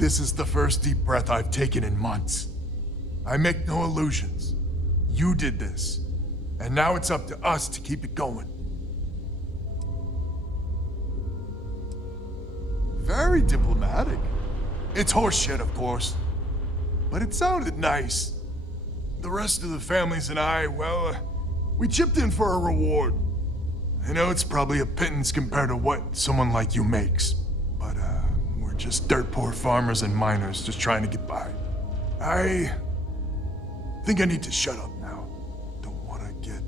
This is the first deep breath I've taken in months. I make no illusions. You did this, and now it's up to us to keep it going. Very diplomatic. It's horseshit, of course, but it sounded nice. The rest of the families and I, well, we chipped in for a reward. I know it's probably a pittance compared to what someone like you makes, but we're just dirt poor farmers and miners just trying to get by. I think I need to shut up now. Don't want to get...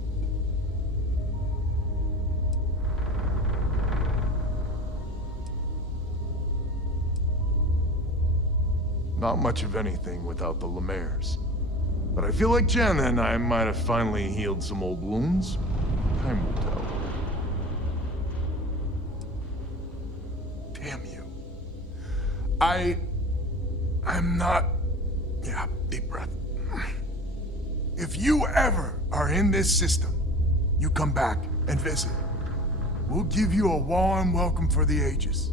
Not much of anything without the Lemaire's. But I feel like Jen and I might have finally healed some old wounds. Time will tell. Damn you. I'm not... Yeah, deep breath. If you ever are in this system, you come back and visit. We'll give you a warm welcome for the ages.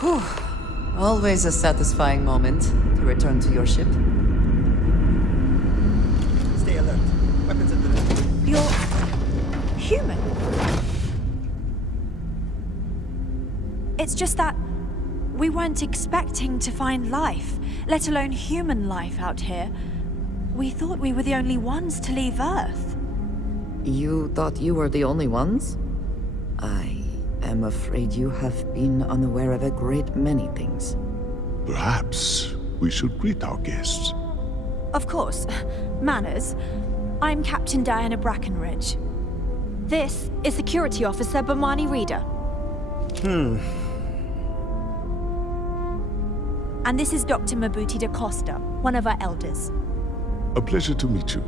Whew. Always a satisfying moment to return to your ship. Stay alert. Weapons at the ready. You're human. It's just that we weren't expecting to find life, let alone human life out here. We thought we were the only ones to leave Earth. You thought you were the only ones? I am afraid you have been unaware of a great many things. Perhaps we should greet our guests. Of course. Manners. I'm Captain Diana Brackenridge. This is Security Officer Bomani Reader. And this is Dr. Mabuti da Costa, one of our elders. A pleasure to meet you.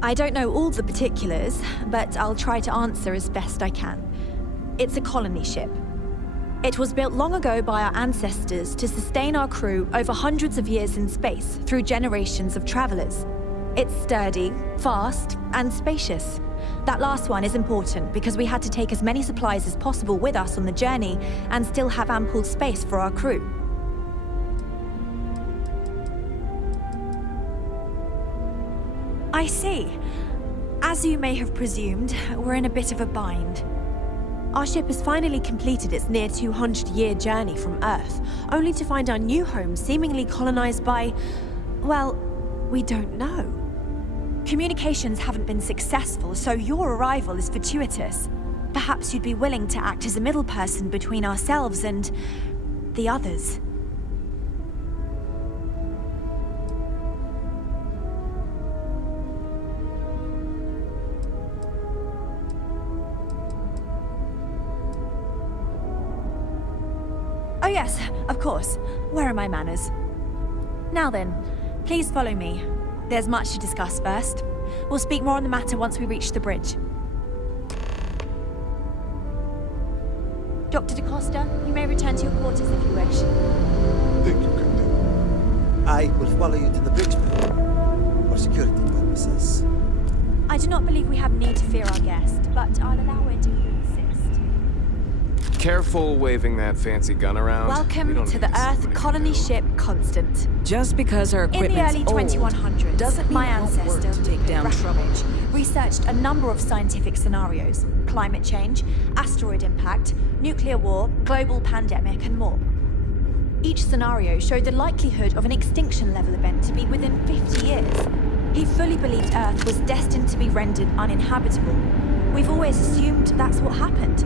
I don't know all the particulars, but I'll try to answer as best I can. It's a colony ship. It was built long ago by our ancestors to sustain our crew over hundreds of years in space through generations of travelers. It's sturdy, fast, and spacious. That last one is important because we had to take as many supplies as possible with us on the journey and still have ample space for our crew. I see. As you may have presumed, we're in a bit of a bind. Our ship has finally completed its near 200-year journey from Earth, only to find our new home seemingly colonized by, well, we don't know. Communications haven't been successful, so your arrival is fortuitous. Perhaps you'd be willing to act as a middle person between ourselves and the others. Oh yes, of course. Where are my manners? Now then, please follow me. There's much to discuss first. We'll speak more on the matter once we reach the bridge. Dr. da Costa, you may return to your quarters if you wish. Thank you, Captain. I will follow you to the bridge for security purposes. I do not believe we have need to fear our guest, but I'll allow it if you insist. Careful waving that fancy gun around. We Welcome don't to need the see Earth what it colony can do. ship Constant. Just because our In the equipment's early old 2100s, doesn't mean my it won't work ancestor, to take down trouble. Brackenridge, researched a number of scientific scenarios: climate change, asteroid impact, nuclear war, global pandemic, and more. Each scenario showed the likelihood of an extinction-level event to be within 50 years. He fully believed Earth was destined to be rendered uninhabitable. We've always assumed that's what happened.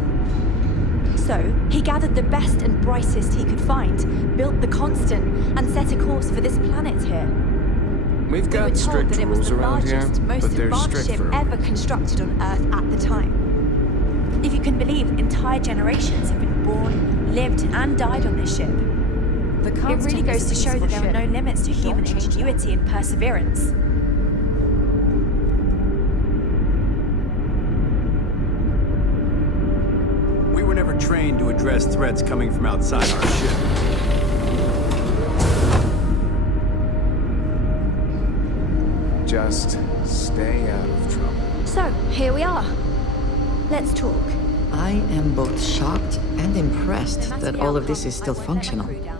So, he gathered the best and brightest he could find, built the Constant, and set a course for this planet here. We've We were got told strict that it was rules the around here, largest, most but they're advanced strict ship for a ever reason. constructed on Earth at the time. If you can believe, entire generations have been born, lived, and died on this ship. The It Constant really goes is to a show that there peaceful are no ship. limits to Don't human change that. ingenuity and perseverance. We were never trained to address threats coming from outside our ship. Just stay out of trouble. So, here we are. Let's talk. I am both shocked and impressed No matter that the all of this outcome, is still I won't let my functional. crew down.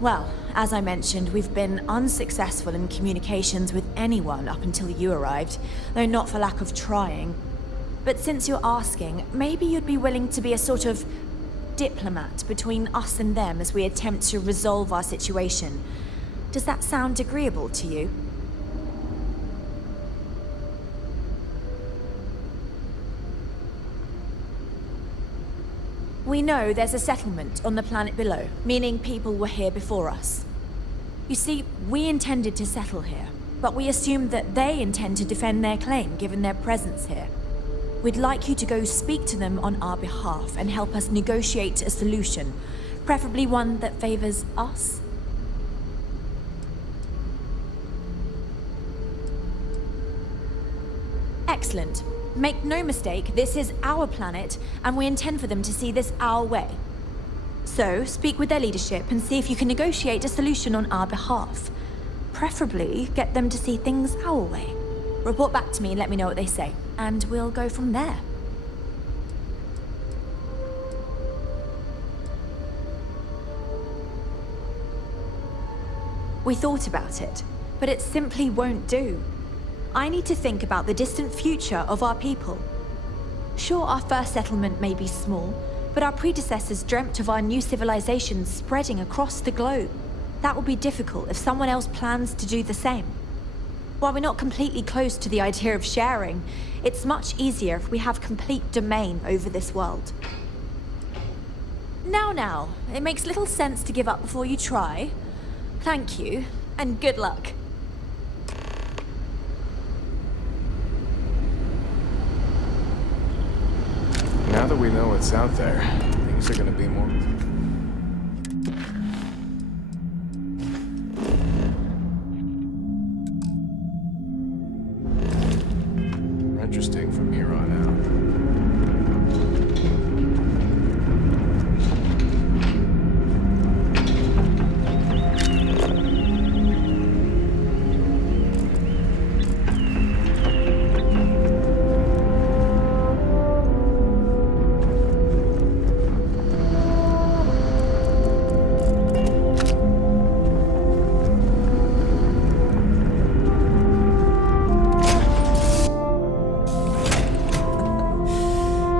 Well, as I mentioned, we've been unsuccessful in communications with anyone up until you arrived, though not for lack of trying. But since you're asking, maybe you'd be willing to be a sort of diplomat between us and them as we attempt to resolve our situation. Does that sound agreeable to you? We know there's a settlement on the planet below, meaning people were here before us. You see, we intended to settle here, but we assumed that they intend to defend their claim given their presence here. We'd like you to go speak to them on our behalf and help us negotiate a solution, preferably one that favors us. Excellent. Make no mistake, this is our planet, and we intend for them to see this our way. So, speak with their leadership and see if you can negotiate a solution on our behalf. Preferably, get them to see things our way. Report back to me and let me know what they say, and we'll go from there. We thought about it, but it simply won't do. I need to think about the distant future of our people. Sure, our first settlement may be small, but our predecessors dreamt of our new civilization spreading across the globe. That will be difficult if someone else plans to do the same. While we're not completely close to the idea of sharing, it's much easier if we have complete domain over this world. Now, it makes little sense to give up before you try. Thank you, and good luck. Now that we know what's out there, things are gonna be more... interesting from here on out.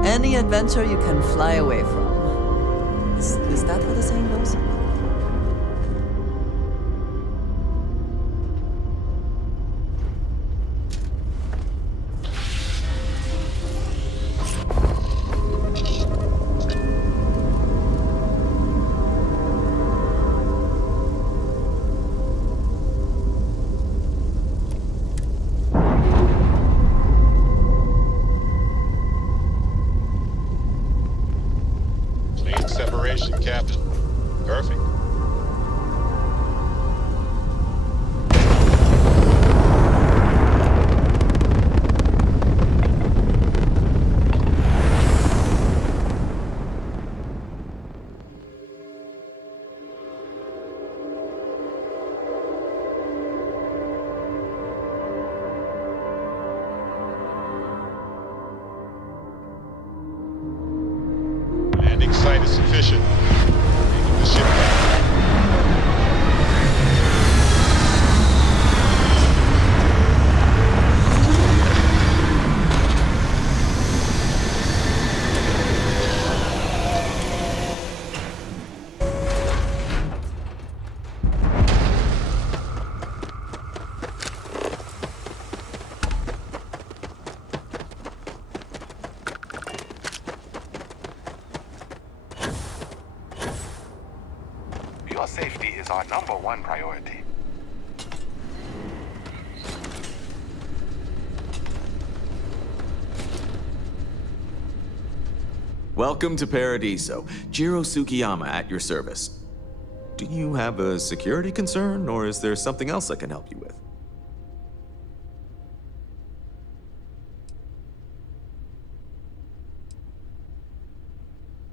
Any adventure you can fly away from. Is that how the saying goes? Separation, Captain. Perfect. Landing site is sufficient. Bringing the ship back. Your safety is our #1 priority. Welcome to Paradiso. Jiro Tsukiyama at your service. Do you have a security concern, or is there something else I can help you with?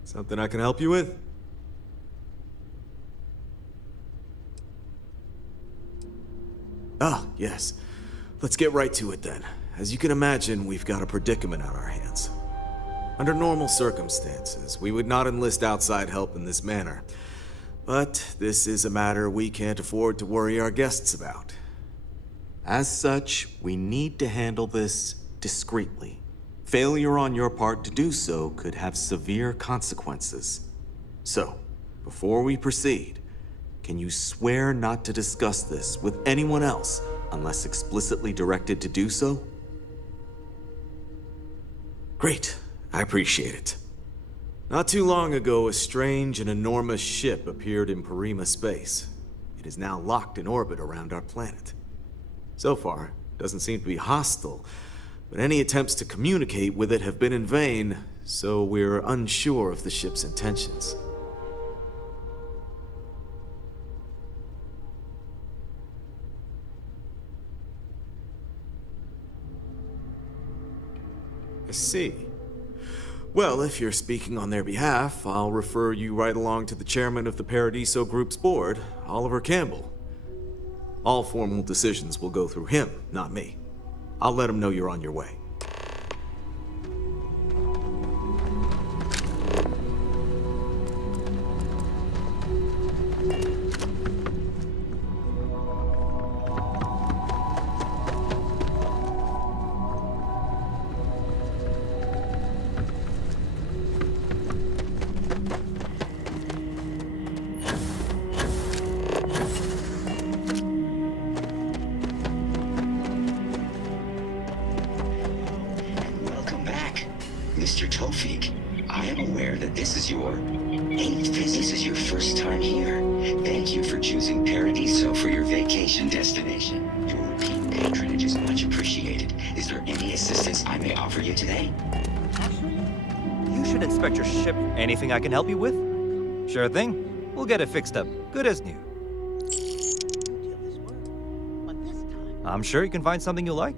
Something I can help you with? Ah, yes. Let's get right to it then. As you can imagine, we've got a predicament on our hands. Under normal circumstances, we would not enlist outside help in this manner. But this is a matter we can't afford to worry our guests about. As such, we need to handle this discreetly. Failure on your part to do so could have severe consequences. So, before we proceed, can you swear not to discuss this with anyone else unless explicitly directed to do so? Great. I appreciate it. Not too long ago, a strange and enormous ship appeared in Parima space. It is now locked in orbit around our planet. So far, it doesn't seem to be hostile, but any attempts to communicate with it have been in vain, so we're unsure of the ship's intentions. I see. Well, if you're speaking on their behalf, I'll refer you right along to the chairman of the Paradiso Group's board, Oliver Campbell. All formal decisions will go through him, not me. I'll let him know you're on your way. Welcome back, Mr. Tofik. I am aware that this is your 8th visit. This is your first time here. Thank you for choosing Paradiso for your vacation destination. Your repeat patronage is much appreciated. Is there any assistance I may offer you today? You should inspect your ship. Anything I can help you with? Sure thing. We'll get it fixed up. Good as new. I'm sure you can find something you like.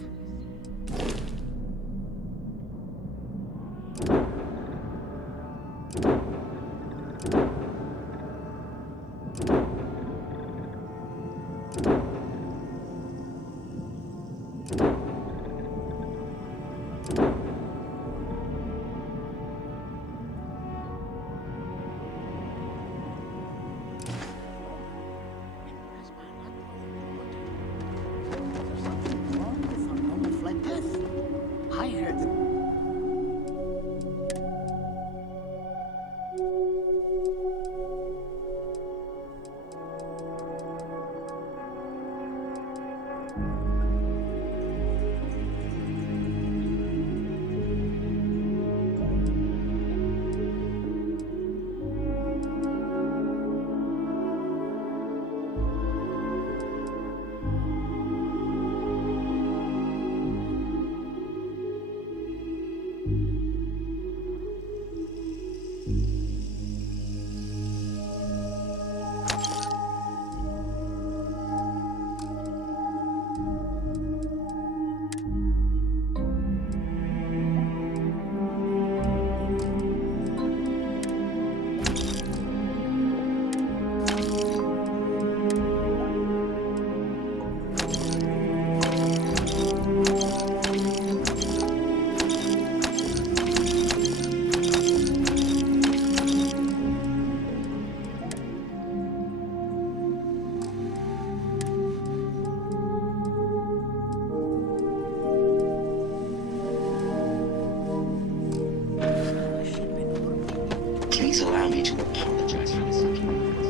Please allow me to apologize for this inconvenience.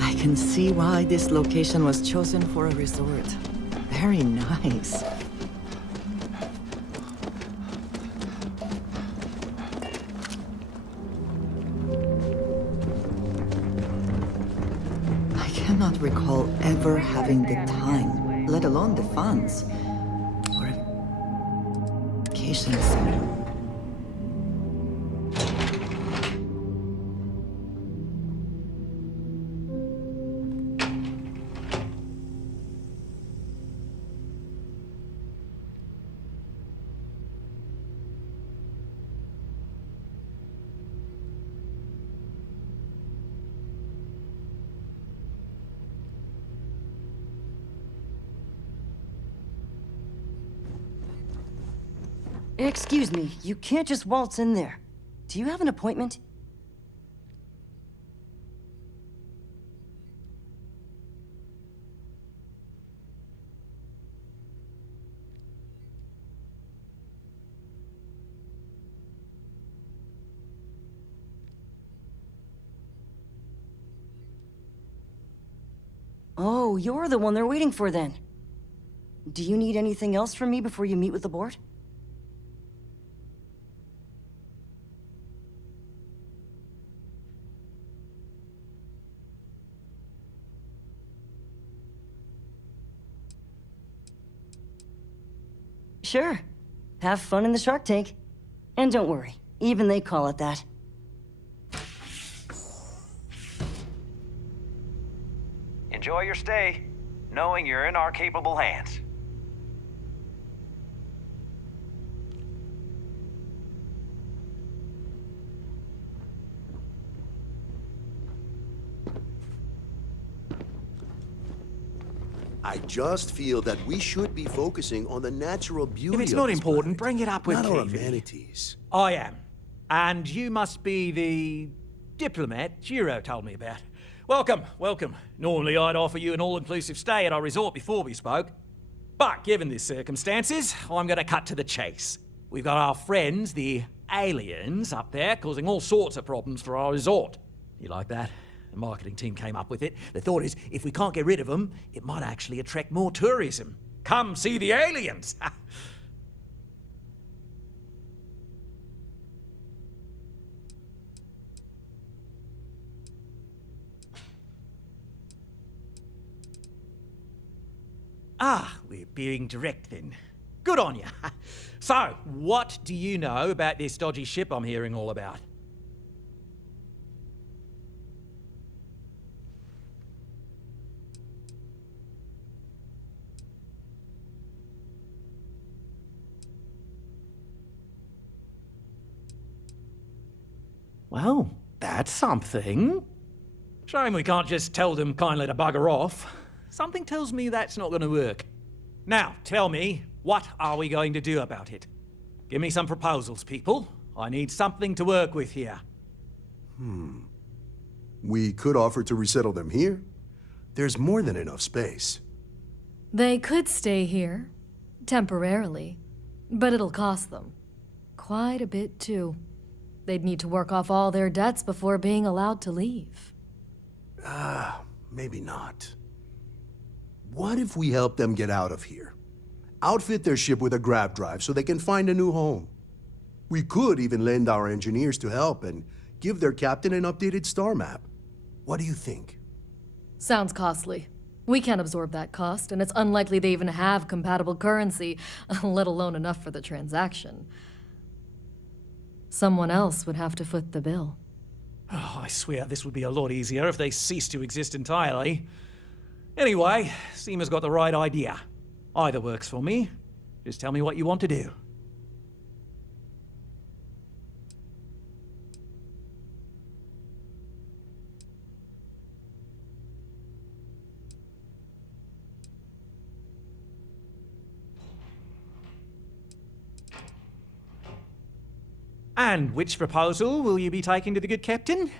I can see why this location was chosen for a resort. Very nice. I cannot recall ever having the time, let alone the funds, for a vacation spot. Excuse me, you can't just waltz in there. Do you have an appointment? Oh, you're the one they're waiting for then. Do you need anything else from me before you meet with the board? Sure. Have fun in the shark tank. And don't worry, even they call it that. enjoy your stay, knowing you're in our capable hands. I just feel that we should be focusing on the natural beauty If it's of not this important, planet, bring it up with not our Kiwi. amenities. I am. And you must be the diplomat Jiro told me about. Welcome, welcome. Normally I'd offer you an all-inclusive stay at our resort before we spoke. But given the circumstances, I'm gonna cut to the chase. We've got our friends, the aliens, up there causing all sorts of problems for our resort. You like that? The marketing team came up with it. The thought is, if we can't get rid of them, it might actually attract more tourism. Come see the aliens! Ah, we're being direct then. Good on you. So, what do you know about this dodgy ship I'm hearing all about? Well, that's something. Shame we can't just tell them kindly to bugger off. Something tells me that's not going to work. Now, tell me, what are we going to do about it? Give me some proposals, people. I need something to work with here. We could offer to resettle them here. There's more than enough space. They could stay here, temporarily, but it'll cost them. Quite a bit, too. They'd need to work off all their debts before being allowed to leave. Maybe not. What if we help them get out of here? Outfit their ship with a grav drive so they can find a new home. We could even lend our engineers to help and give their captain an updated star map. What do you think? Sounds costly. We can't absorb that cost, and it's unlikely they even have compatible currency, let alone enough for the transaction. Someone else would have to foot the bill. Oh, I swear this would be a lot easier if they ceased to exist entirely. Anyway, Seema's got the right idea. Either works for me. Just tell me what you want to do. And which proposal will you be taking to the good captain?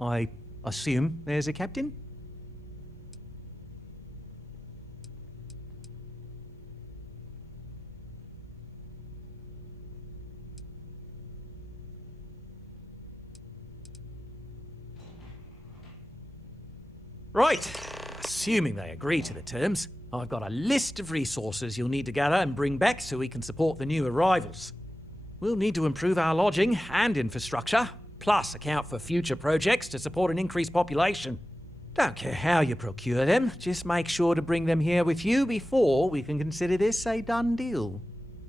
I assume there's a captain? Right. Assuming they agree to the terms, I've got a list of resources you'll need to gather and bring back so we can support the new arrivals. We'll need to improve our lodging and infrastructure, plus account for future projects to support an increased population. Don't care how you procure them, just make sure to bring them here with you before we can consider this a done deal.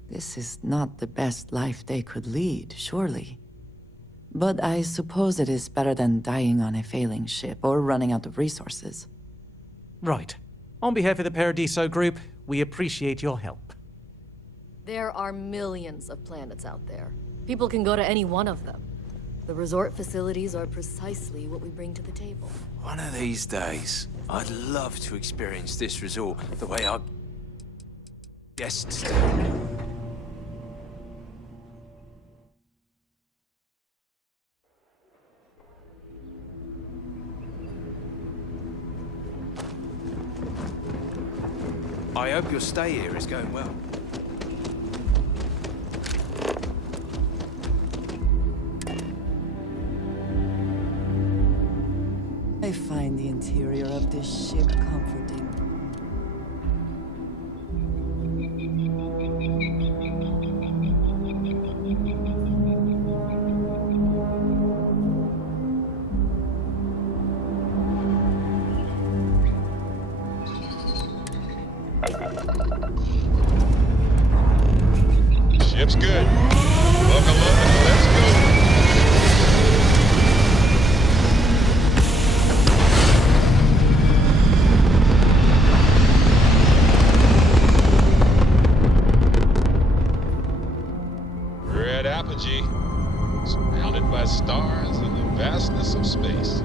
This is not the best life they could lead, surely. But I suppose it is better than dying on a failing ship or running out of resources. Right. On behalf of the Paradiso Group, we appreciate your help. There are millions of planets out there. People can go to any one of them. The resort facilities are precisely what we bring to the table. One of these days, I'd love to experience this resort the way our guests do. I hope your stay here is going well. I find the interior of this ship comforting. Ship's good. Buckle up and let's go. G. Surrounded by stars and the vastness of space.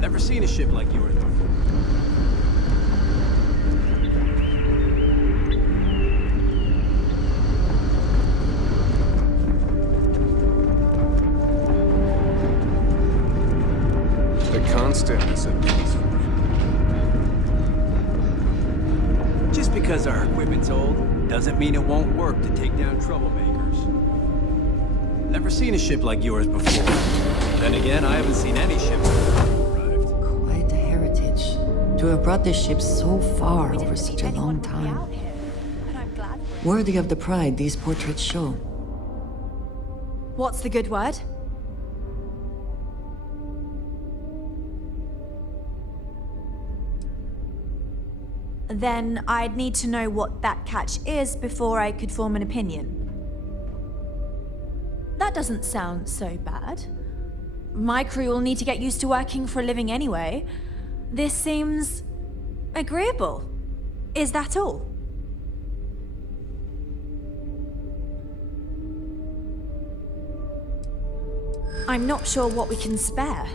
Never seen a ship like yours before. The constantness of these. Just because our equipment's old doesn't mean it won't work to take down troublemakers. Never seen a ship like yours before. Then again, I haven't seen any ships Quite a heritage. To have brought this ship so far over such a long time. Worthy of the pride these portraits show. What's the good word? Then I'd need to know what that catch is before I could form an opinion. That doesn't sound so bad. My crew will need to get used to working for a living anyway. This seems agreeable. Is that all? I'm not sure what we can spare.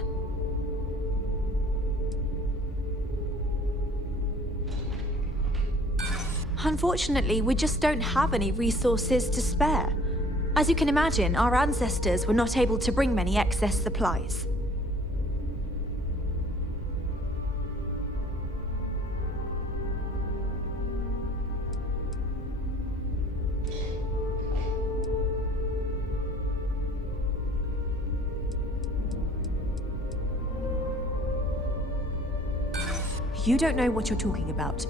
Unfortunately, we just don't have any resources to spare. As you can imagine, our ancestors were not able to bring many excess supplies. You don't know what you're talking about.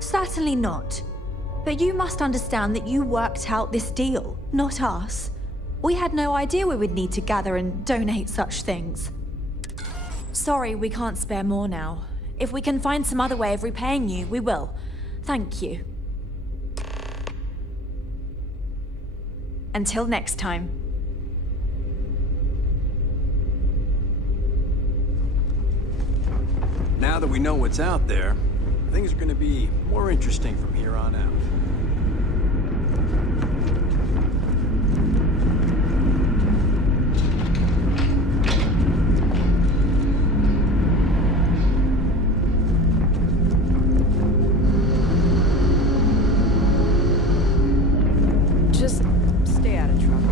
Certainly not. But you must understand that you worked out this deal, not us. We had no idea we would need to gather and donate such things. Sorry, we can't spare more now. If we can find some other way of repaying you, we will. Thank you. Until next time. Now that we know what's out there, things are going to be more interesting from here on out. Just stay out of trouble.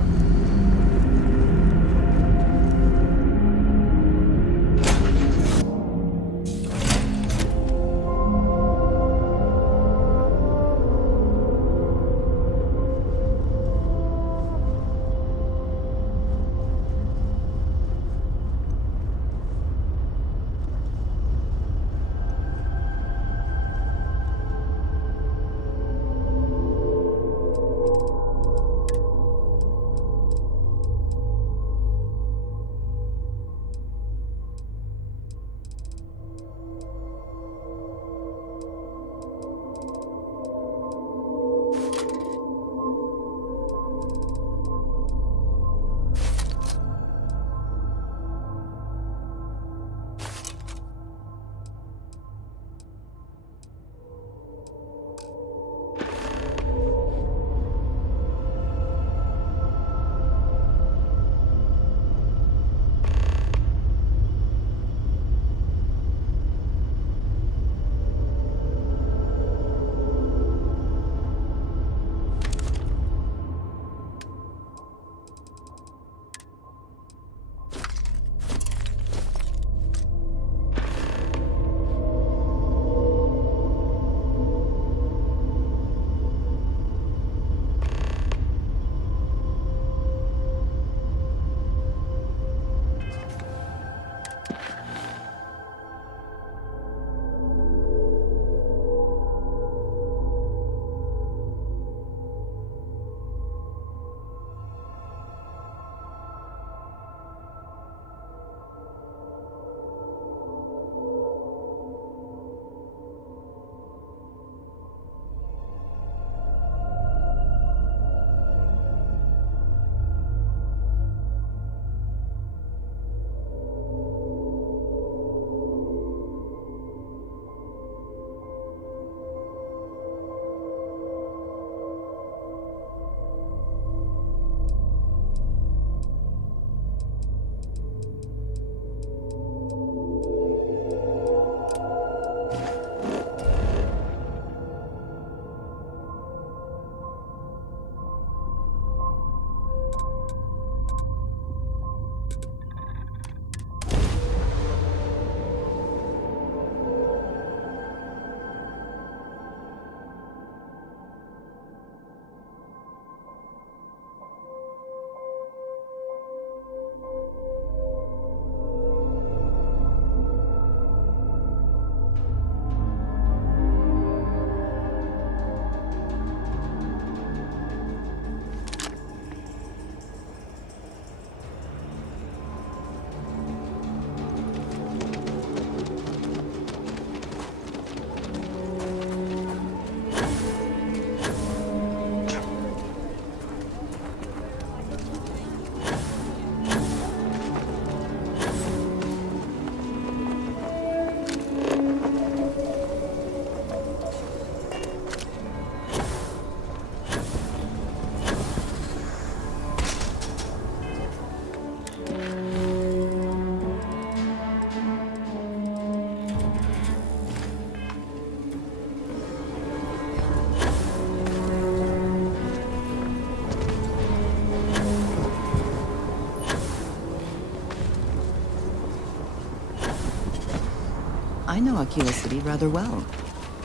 I know Aquila City rather well.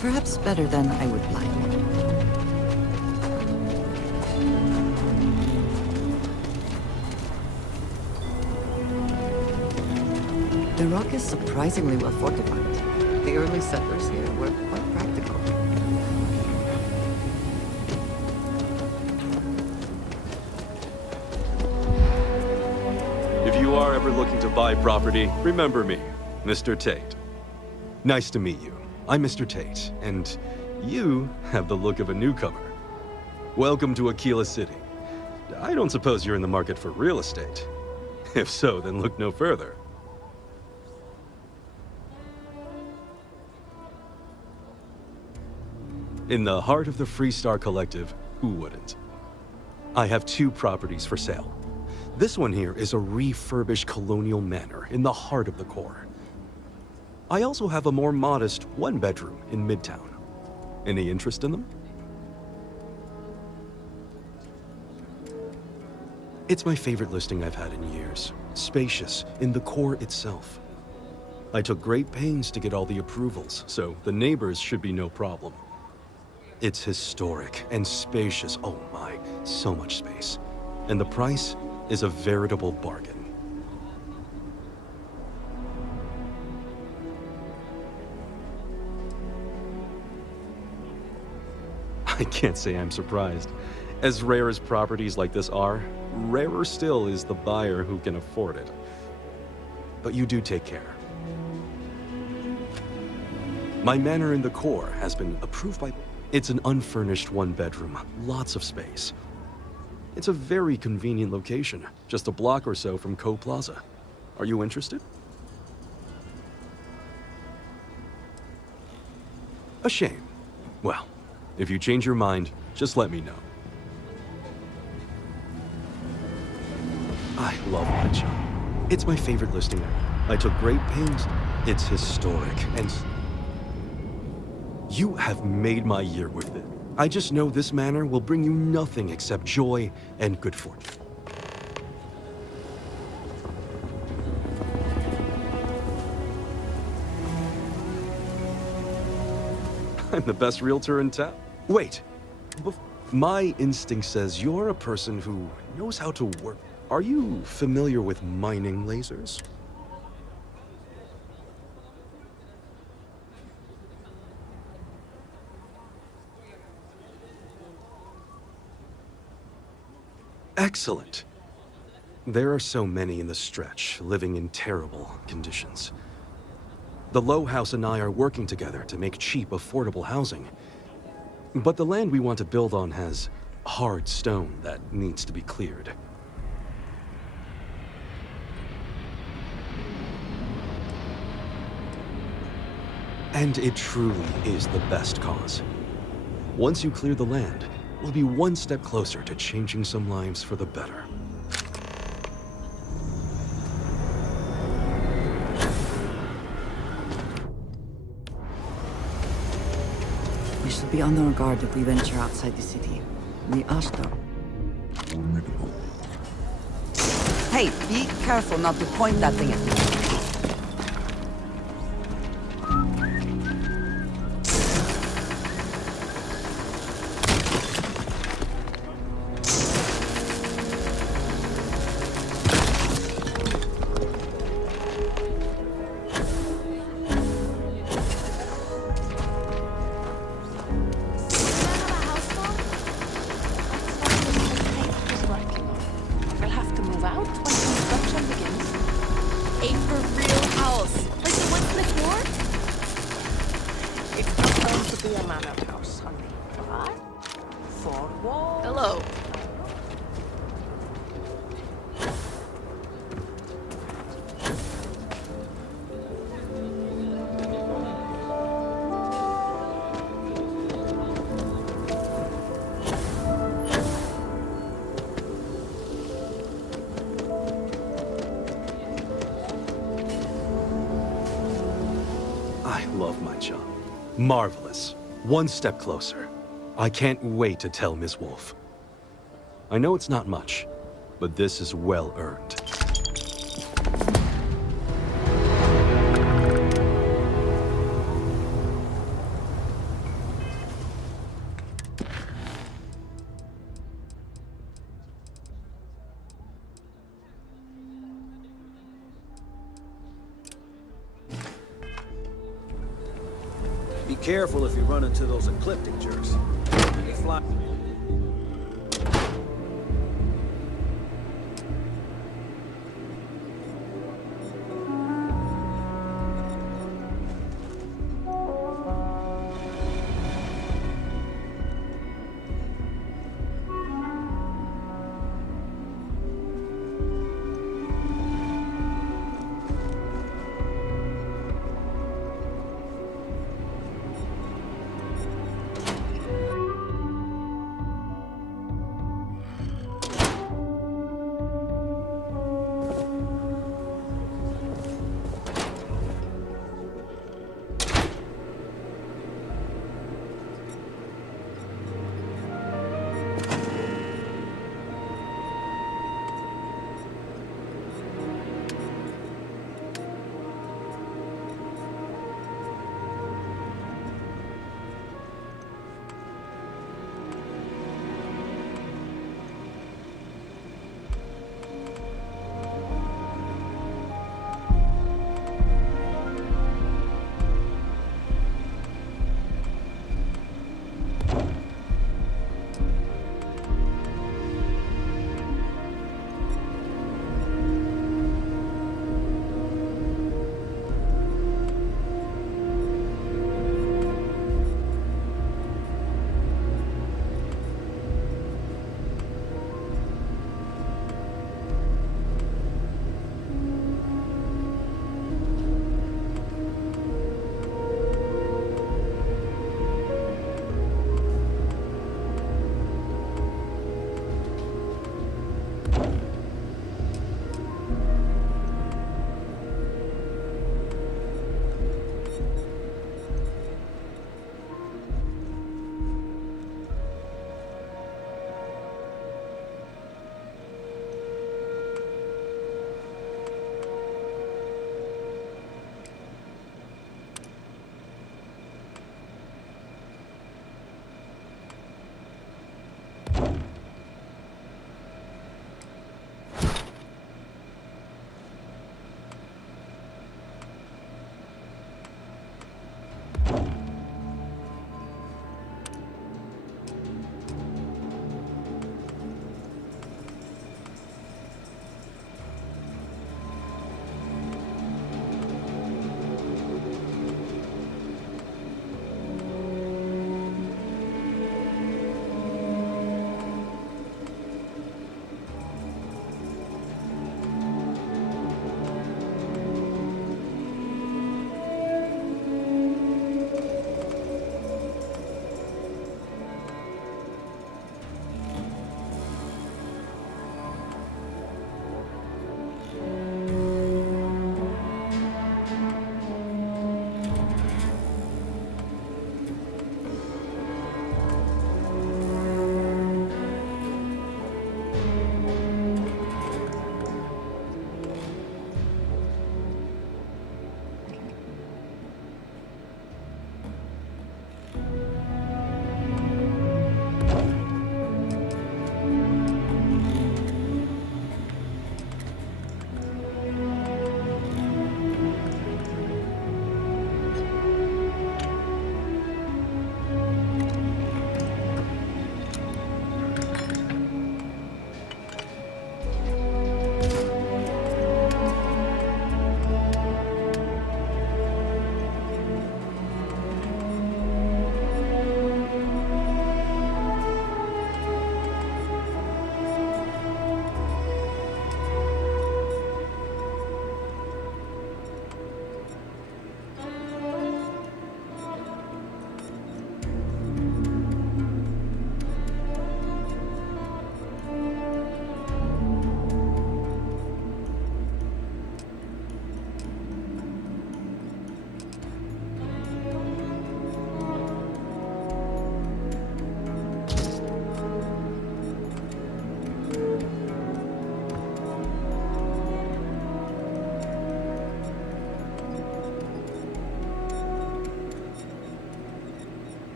Perhaps better than I would like. The rock is surprisingly well fortified. The early settlers here were quite practical. If you are ever looking to buy property, remember me, Mr. Tate. Nice to meet you. I'm Mr. Tate, and you have the look of a newcomer. Welcome to Aquila City. I don't suppose you're in the market for real estate. If so, then look no further. In the heart of the Freestar Collective, who wouldn't? I have 2 properties for sale. This one here is a refurbished colonial manor in the heart of the core. I also have a more modest 1-bedroom in Midtown. Any interest in them? It's my favorite listing I've had in years. Spacious in the core itself. I took great pains to get all the approvals, so the neighbors should be no problem. It's historic and spacious. Oh my, so much space. And the price is a veritable bargain. I can't say I'm surprised. As rare as properties like this are, rarer still is the buyer who can afford it. But you do take care. My manor in the core has been approved by... It's an unfurnished 1-bedroom, lots of space. It's a very convenient location, just a block or so from Co Plaza. Are you interested? A shame. Well, if you change your mind, just let me know. I love Lecha. It's my favorite listing ever. I took great pains. It's historic, and you have made my year with it. I just know this manor will bring you nothing except joy and good fortune. I'm the best realtor in town. Wait, my instinct says you're a person who knows how to work. Are you familiar with mining lasers? Excellent. There are so many in the stretch, living in terrible conditions. The Low House and I are working together to make cheap, affordable housing. But the land we want to build on has hard stone that needs to be cleared. And it truly is the best cause. Once you clear the land, we'll be one step closer to changing some lives for the better. We should be on our guard if we venture outside the city. The Ashtar. Hey, be careful not to point that thing at me. I love my job. Marvelous. One step closer. I can't wait to tell Ms. Wolf. I know it's not much, but this is well earned. Be careful if you run into those ecliptic jerks. They fly.